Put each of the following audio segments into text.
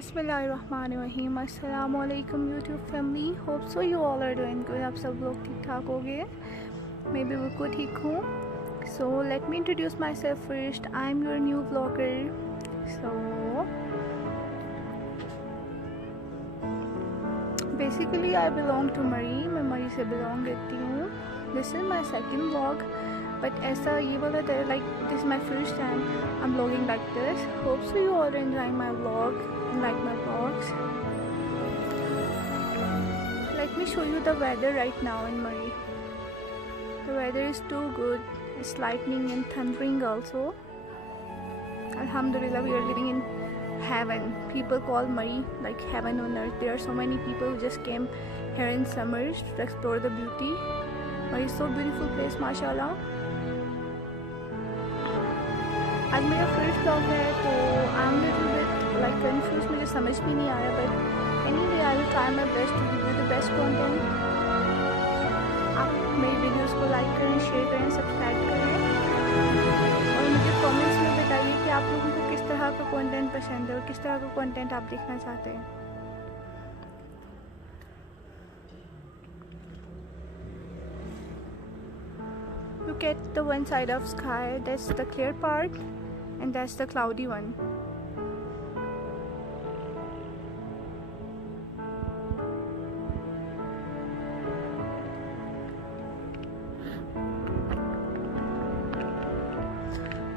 बिस्मिल्लाहिर्रहमानिर्रहीम। अस्सलाम वालेकुम YouTube family. Hope so you all are doing good. आप सब लोग ठीक ठाक हो गए। मैं भी बिल्कुल ठीक हूँ। So let me introduce myself first. I am your new blogger. So basically I belong to Murree. मैं मरी से बिलोंग करती हूँ। This is my second vlog, but ऐसा ये बोला था like this my first time I am vlogging like this. Hope so you all enjoying my vlog and like my vlogs. Let me show you the weather right now in Murray. The weather is too good. It's lightning and thundering also. Alhamdulillah, we are living in heaven. People call Murray like heaven on earth. There are so many people who just came here in summers to explore the beauty. Murray is so beautiful place, mashallah. आज मेरा first blog है तो I am little bit like confuse, मुझे समझ भी नहीं आया, but anyway I will try my best to give you the best content. आप मेरी वीडियोस को लाइक करें, शेयर करें, सब्सक्राइब करें और मुझे कमेंट्स में बताइए कि आप लोगों को किस तरह का कंटेंट पसंद है और किस तरह का कंटेंट आप देखना चाहते हैं। Look at the one side of sky, that's the clear part and that's the cloudy one.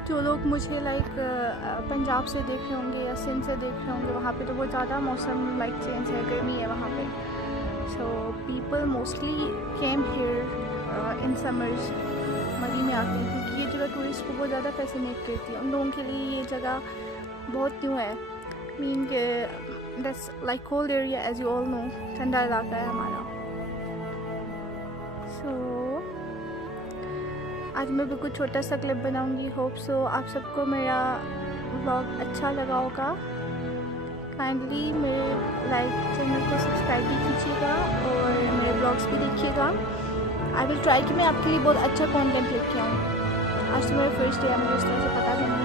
जो लोग मुझे लाइक पंजाब से देख रहे होंगे या सिंध से देख रहे होंगे, वहाँ पे तो बहुत ज़्यादा मौसम लाइक चेंज है, गर्मी है वहाँ पे। So people mostly came here in summers, मरी में आते हैं क्योंकि ये जगह टूरिस्ट को बहुत ज़्यादा फैसिनेट करती है। उन लोगों के लिए ये जगह बहुत न्यू है। मीन के that's like cold area, as you all know, ठंडा इलाका है हमारा। सो आज मैं बिल्कुल छोटा सा क्लिप बनाऊंगी। होप सो आप सबको मेरा व्लॉग अच्छा लगा होगा। काइंडली मेरे लाइक चैनल को सब्सक्राइब भी कीजिएगा और मेरे ब्लॉग्स भी देखिएगा। आई विल ट्राई कि मैं आपके लिए बहुत अच्छा कंटेंट लेके आऊँ। आज तो मेरा फर्स्ट डे है, मुझे इस तरह से पता भी नहीं